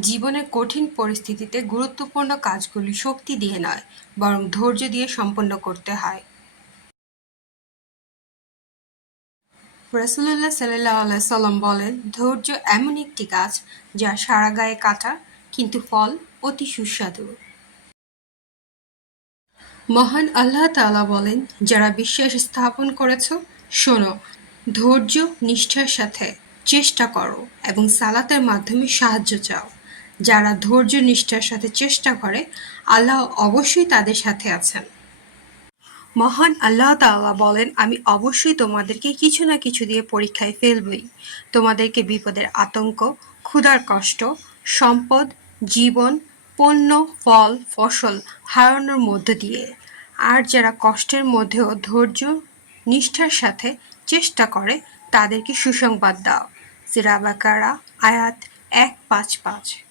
জীবনের কঠিন পরিস্থিতিতে গুরুত্বপূর্ণ কাজগুলি শক্তি দিয়ে নয়, বরং ধৈর্য দিয়ে সম্পন্ন করতে হয়। রাসূলুল্লাহ সাল্লাল্লাহু আলাইহি ওয়াসাল্লাম বলেন, ধৈর্য এমন একটি গাছ যা সারা গায়ে কাটা, কিন্তু ফল অতি সুস্বাদু। মহান আল্লাহ তাআলা বলেন, যারা বিশ্বাস স্থাপন করেছ, শোনো, ধৈর্য নিষ্ঠার সাথে চেষ্টা করো এবং সালাতের মাধ্যমে সাহায্য চাও। যারা ধৈর্য নিষ্ঠার সাথে চেষ্টা করে, আল্লাহ অবশ্যই তাদের সাথে আছেন। মহান আল্লাহ তাআলা বলেন, আমি অবশ্যই তোমাদেরকে কিছু না কিছু দিয়ে পরীক্ষায় ফেলবই। তোমাদেরকে বিপদের আতঙ্ক, ক্ষুধার কষ্ট, সম্পদ, জীবন, পণ্য, ফল, ফসল হারানোর মধ্য দিয়ে। আর যারা কষ্টের মধ্যেও ধৈর্য নিষ্ঠার সাথে চেষ্টা করে, তাদেরকে সুসংবাদ দাও। সূরা বাকারা আয়াত 155।